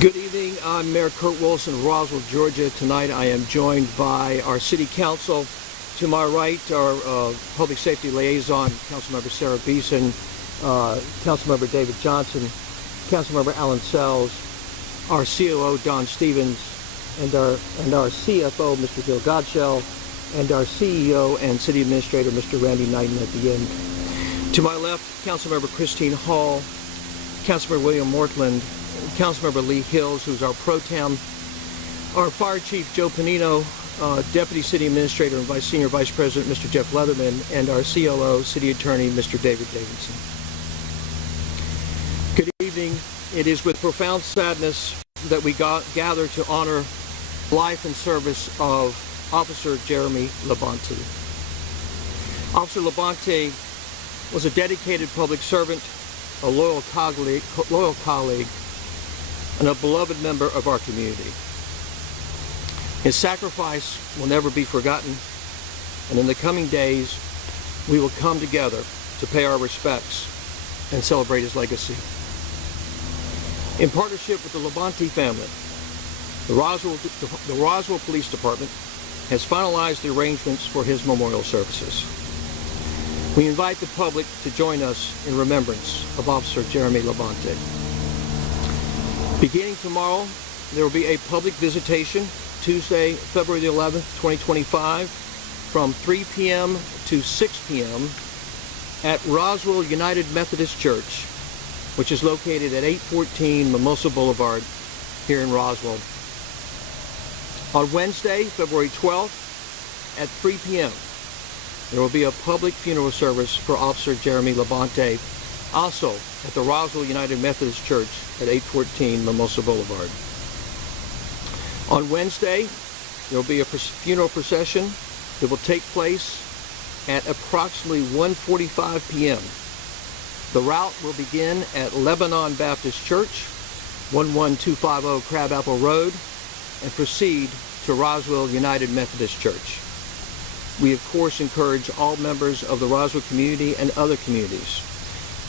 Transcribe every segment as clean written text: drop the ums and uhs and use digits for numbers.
Good evening. I'm Mayor Kurt Wilson of Roswell, Georgia. Tonight I am joined by our City Council. To my right, our Public Safety Liaison, Councilmember Sarah Beeson, Councilmember David Johnson, Councilmember Alan Sells, our COO Don Stevens, and our CFO Mr. Bill Godshell, and our CEO and City Administrator Mr. Randy Knighton at the end. To my left, Councilmember Christine Hall, Councilmember William Mortland, Councilmember Lee Hills, who's our pro tem, our Fire Chief Joe Panino, Deputy City Administrator and Senior Vice President Mr. Jeff Leatherman, and our COO, City Attorney Mr. David Davidson. Good evening. It is with profound sadness that we gather to honor life and service of Officer Jeremy Labonte. Officer Labonte was a dedicated public servant, a loyal colleague, and a beloved member of our community. His sacrifice will never be forgotten, and in the coming days, we will come together to pay our respects and celebrate his legacy. In partnership with the Labonte family, the Roswell Police Department has finalized the arrangements for his memorial services. We invite the public to join us in remembrance of Officer Jeremy Labonte. Beginning tomorrow, there will be a public visitation Tuesday, February the 11th, 2025, from 3 p.m. to 6 p.m. at Roswell United Methodist Church, which is located at 814 Mimosa Boulevard here in Roswell. On Wednesday, February 12th, at 3 p.m., there will be a public funeral service for Officer Jeremy Labonte, also at the Roswell United Methodist Church at 814 Mimosa Boulevard. On Wednesday, there will be a funeral procession that will take place at approximately 1:45 p.m. The route will begin at Lebanon Baptist Church, 11250 Crabapple Road, and proceed to Roswell United Methodist Church. We, of course, encourage all members of the Roswell community and other communities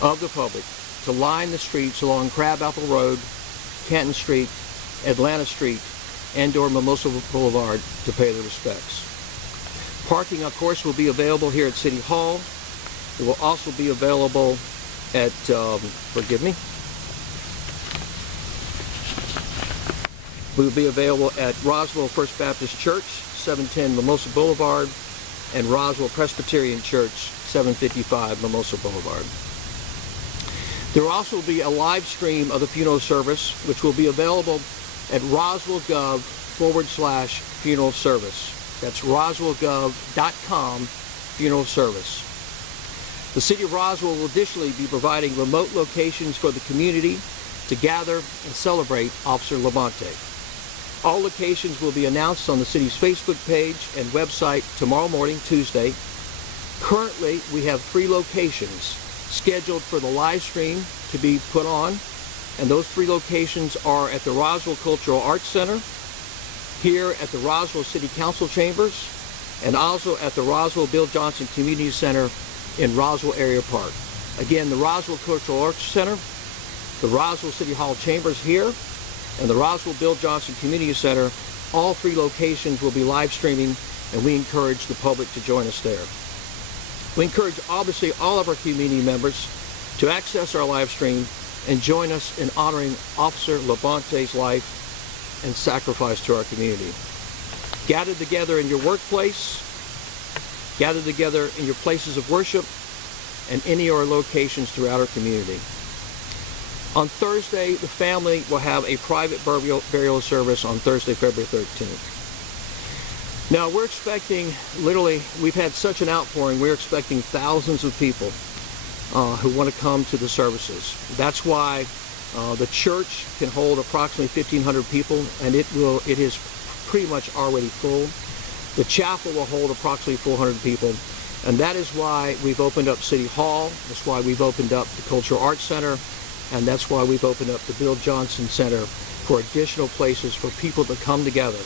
of the public to line the streets along Crabapple Road, Canton Street, Atlanta Street, and/or Mimosa Boulevard to pay their respects. Parking, of course, will be available here at City Hall. It will also be available at, We will be available at Roswell First Baptist Church, 710 Mimosa Boulevard, and Roswell Presbyterian Church, 755 Mimosa Boulevard. There will also be a live stream of the funeral service, which will be available at roswellgov/funeral service. That's roswellgov.com funeral service. The City of Roswell will additionally be providing remote locations for the community to gather and celebrate Officer Labonte. All locations will be announced on the city's Facebook page and website tomorrow morning, Tuesday. Currently, we have 3 locations scheduled for the live stream to be put on, and those 3 locations are at the Roswell Cultural Arts Center, here at the Roswell City Council Chambers, and also at the Roswell Bill Johnson Community Center in Roswell Area Park. Again, the Roswell Cultural Arts Center, the Roswell City Hall Chambers here, and the Roswell Bill Johnson Community Center. All 3 locations will be live streaming, and we encourage the public to join us there. We encourage, obviously, all of our community members to access our live stream and join us in honoring Officer Labonte's life and sacrifice to our community. Gather together in your workplace, gather together in your places of worship, and any of our locations throughout our community. On Thursday, the family will have a private burial service on Thursday, February 13th. Now, we're expecting, literally, we've had such an outpouring, we're expecting thousands of people who want to come to the services. That's why the church can hold approximately 1,500 people, and it is pretty much already full. The chapel will hold approximately 400 people, and that is why we've opened up City Hall. That's why we've opened up the Cultural Arts Center, and that's why we've opened up the Bill Johnson Center for additional places for people to come together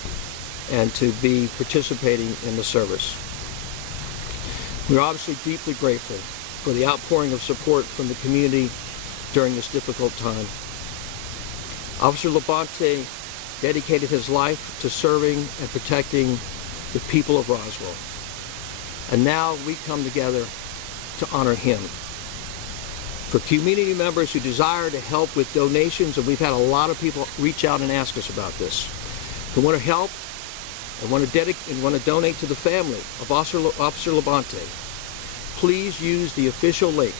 and to be participating in the service. We're obviously deeply grateful for the outpouring of support from the community during this difficult time. Officer Labonte dedicated his life to serving and protecting the people of Roswell. And now we come together to honor him. For community members who desire to help with donations, and we've had a lot of people reach out and ask us about this, who want to help and want to donate to the family of Officer Labonte, please use the official link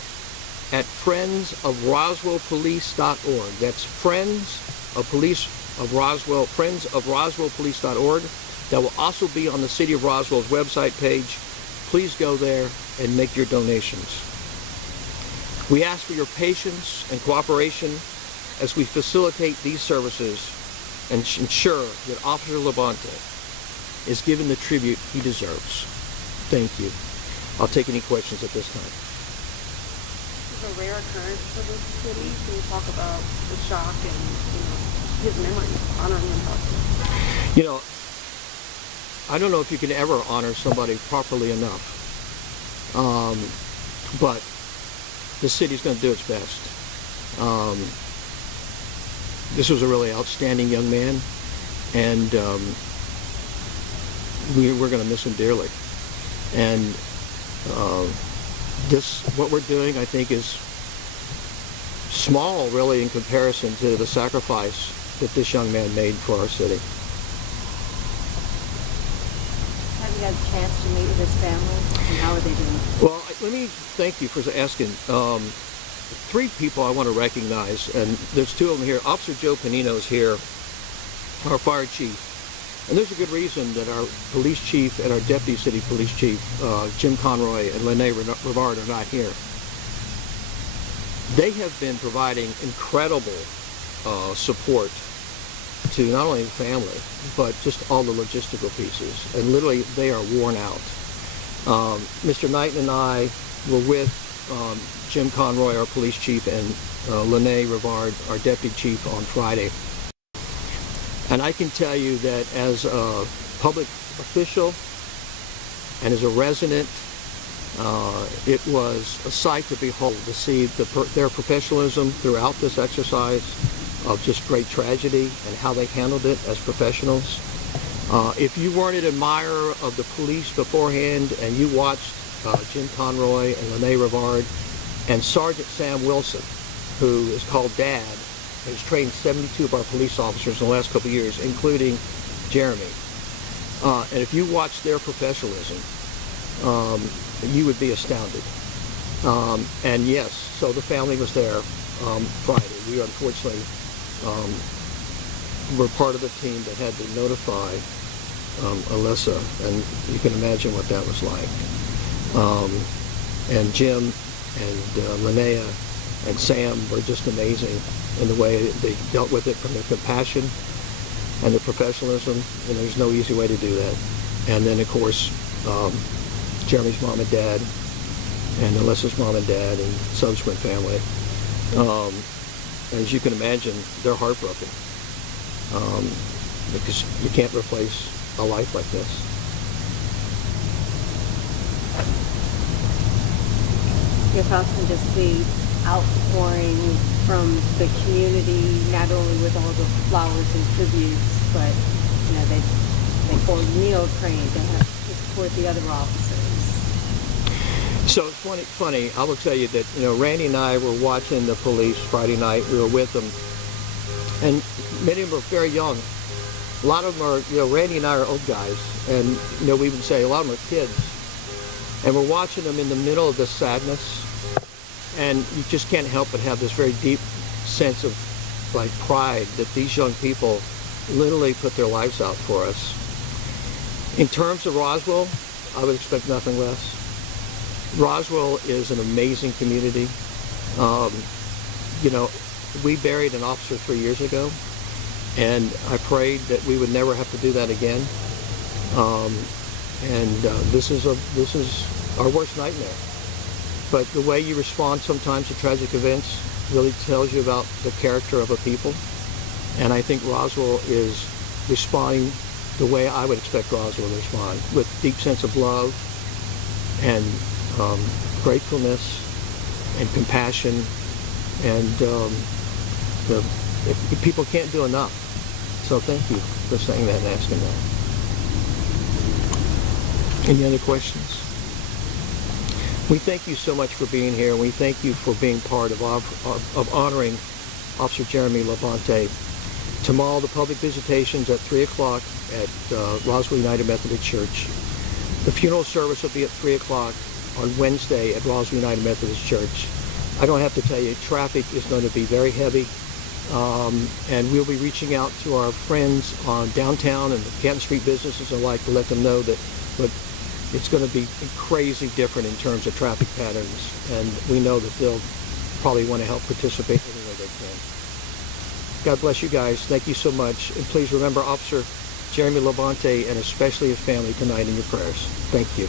at friendsofroswellpolice.org. That's friendsofroswellpolice.org. That will also be on the City of Roswell's website page. Please go there and make your donations. We ask for your patience and cooperation as we facilitate these services and ensure that Officer Labonte is given the tribute he deserves. Thank you. I'll take any questions at this time. This is a rare occurrence for this city. Can you talk about the shock and his memory, honoring him properly? I don't know if you can ever honor somebody properly enough, but the city's going to do its best. This was a really outstanding young man, and we're going to miss him dearly. And what we're doing, I think, is small, really, in comparison to the sacrifice that this young man made for our city. Have you had a chance to meet with his family, and how are they doing? Well, let me thank you for asking. Three people I want to recognize, and there's two of them here. Officer Joe Panino is here, our fire chief. And there's a good reason that our police chief and our deputy city police chief, Jim Conroy and Lene Rivard, are not here. They have been providing incredible support to not only the family, but just all the logistical pieces. And literally, they are worn out. Mr. Knight and I were with Jim Conroy, our police chief, and Lene Rivard, our deputy chief, on Friday. And I can tell you that as a public official and as a resident, it was a sight to behold to see their professionalism throughout this exercise of just great tragedy and how they handled it as professionals. If you weren't an admirer of the police beforehand and you watched Jim Conroy and Lene Rivard and Sergeant Sam Wilson, who is called Dad, has trained 72 of our police officers in the last couple of years, including Jeremy. And if you watch their professionalism, you would be astounded. And yes, so the family was there Friday. We unfortunately were part of the team that had to notify Alyssa, and you can imagine what that was like. And Jim and Linnea and Sam were just amazing in the way they dealt with it, from their compassion and their professionalism, and there's no easy way to do that. And then, of course, Jeremy's mom and dad, and Alyssa's mom and dad, and subsequent family. As you can imagine, they're heartbroken, because you can't replace a life like this. Your thoughts on just the outpouring from the community, not only with all the flowers and tributes, but they formed Neo Train to support the other officers. So it's funny. I will tell you that Randy and I were watching the police Friday night. We were with them, and many of them are very young. A lot of them are, Randy and I are old guys, and we would say a lot of them are kids. And we're watching them in the middle of this sadness, and you just can't help but have this very deep sense of pride that these young people literally put their lives out for us. In terms of Roswell, I would expect nothing less. Roswell is an amazing community. We buried an officer 3 years ago, and I prayed that we would never have to do that again. This is our worst nightmare. But the way you respond sometimes to tragic events really tells you about the character of a people. And I think Roswell is responding the way I would expect Roswell to respond, with deep sense of love, and gratefulness and compassion, and people can't do enough. So thank you for saying that and asking that. Any other questions? We thank you so much for being here, and we thank you for being part of honoring Officer Jeremy Labonte. Tomorrow, the public visitation's at 3 o'clock at Roswell United Methodist Church. The funeral service will be at 3 o'clock on Wednesday at Roswell United Methodist Church. I don't have to tell you, traffic is going to be very heavy, and we'll be reaching out to our friends on downtown and the Canton Street businesses alike to let them know that it's going to be crazy different in terms of traffic patterns, and we know that they'll probably want to help participate any way they can. God bless you guys. Thank you so much. And please remember Officer Jeremy Labonte and especially his family tonight in your prayers. Thank you.